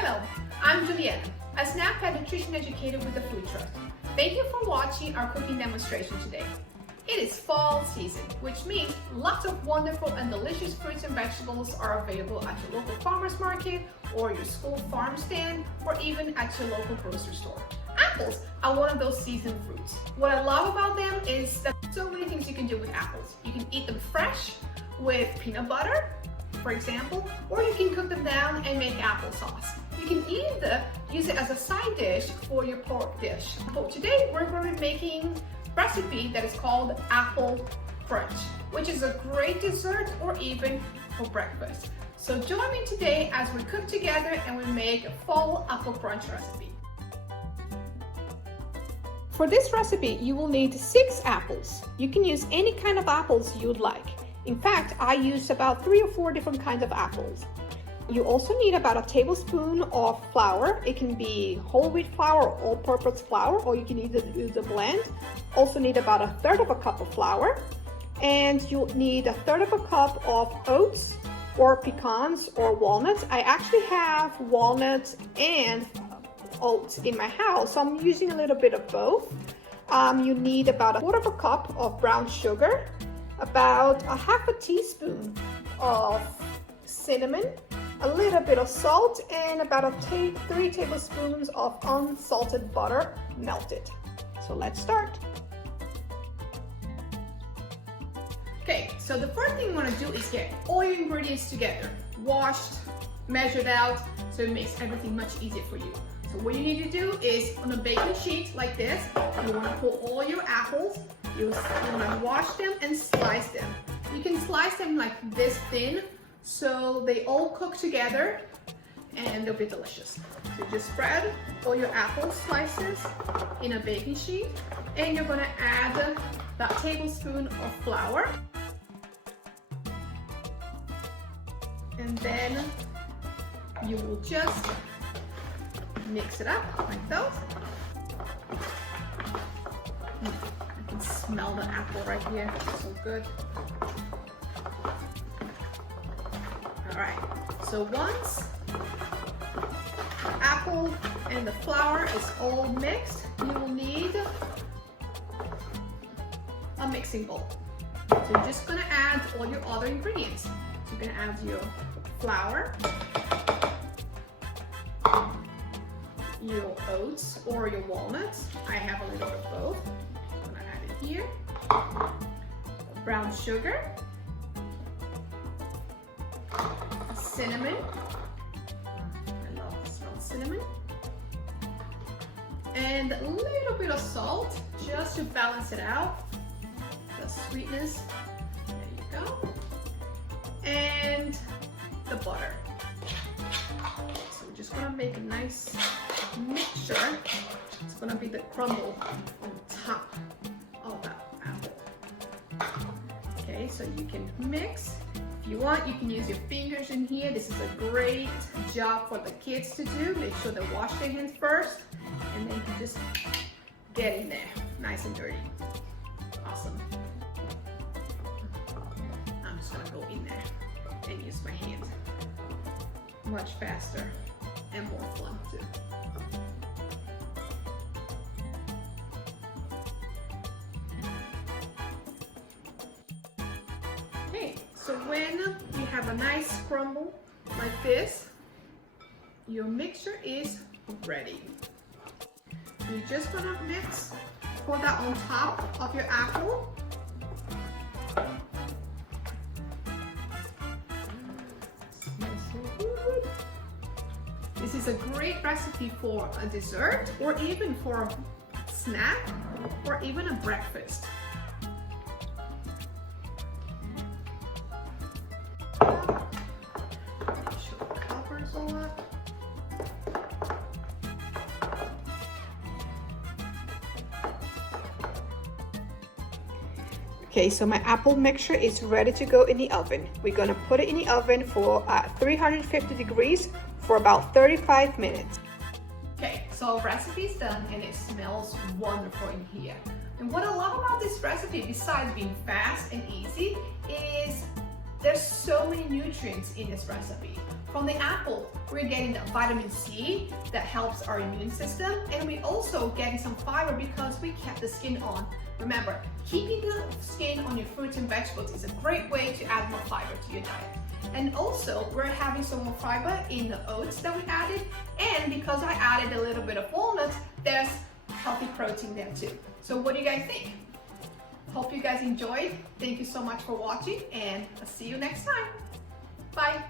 Hello, I'm Juliana, a SNAP nutrition educator with the Food Trust. Thank you for watching our cooking demonstration today. It is fall season, which means lots of wonderful and delicious fruits and vegetables are available at your local farmer's market or your school farm stand or even at your local grocery store. Apples are one of those seasoned fruits. What I love about them is that so many things you can do with apples. You can eat them fresh with peanut butter, for example, or you can cook them down and make applesauce. You can either use it as a side dish for your pork dish. But today we're going to be making a recipe that is called apple crunch, which is a great dessert or even for breakfast. So join me today as we cook together and we make a fall apple crunch recipe. For this recipe, you will need 6 apples. You can use any kind of apples you would like. In fact, I used about 3 or 4 different kinds of apples. You also need about a tablespoon of flour. It can be whole wheat flour or all-purpose flour, or you can either use a blend. Also need about 1/3 cup of flour. And you'll need 1/3 cup of oats or pecans or walnuts. I actually have walnuts and oats in my house, so I'm using a little bit of both. You need about 1/4 cup of brown sugar, about 1/2 teaspoon of cinnamon, a little bit of salt, and about 3 tablespoons of unsalted butter melted. So let's start. Okay, so the first thing you want to do is get all your ingredients together, washed, measured out, so it makes everything much easier for you. So what you need to do is on a baking sheet like this, you want to put all your apples, you want to wash them and slice them. You can slice them like this thin so they all cook together and they'll be delicious. So just spread all your apple slices in a baking sheet and you're going to add that tablespoon of flour. And then you will just mix it up like those. I can smell the apple right here, it's so good. All right, so once the apple and the flour is all mixed, you will need a mixing bowl. So you're just gonna add all your other ingredients. So you're gonna add your flour, your oats or your walnuts. I have a little of both. I'm gonna add it here. Brown sugar, cinnamon. I love the smell of cinnamon. And a little bit of salt just to balance it out. The sweetness. There you go. And the butter. So we're just gonna make a nice mixture. It's gonna be the crumble on top of that apple. Okay, so you can mix. If you want, you can use your fingers in here. This is a great job for the kids to do. Make sure they wash their hands first, and then you can just get in there, nice and dirty. Awesome. I'm just gonna go in there and use my hands. Much faster and more fun too. Okay, so when you have a nice crumble like this, your mixture is ready. You're just gonna mix, pour that on top of your apple. This is a great recipe for a dessert or even for a snack or even a breakfast. Make sure it covers all up. Okay, so my apple mixture is ready to go in the oven. We're gonna put it in the oven for 350 degrees for about 35 minutes. Okay, so recipe's done and it smells wonderful in here. And what I love about this recipe, besides being fast and easy, is There's so many nutrients in this recipe. From the apple, we're getting the vitamin C that helps our immune system, and we also getting some fiber because we kept the skin on. Remember, keeping the skin on your fruits and vegetables is a great way to add more fiber to your diet. And also, we're having some more fiber in the oats that we added, and because I added a little bit of walnuts, there's healthy protein there too. So what do you guys think? Hope you guys enjoyed. Thank you so much for watching, and I'll see you next time. Bye.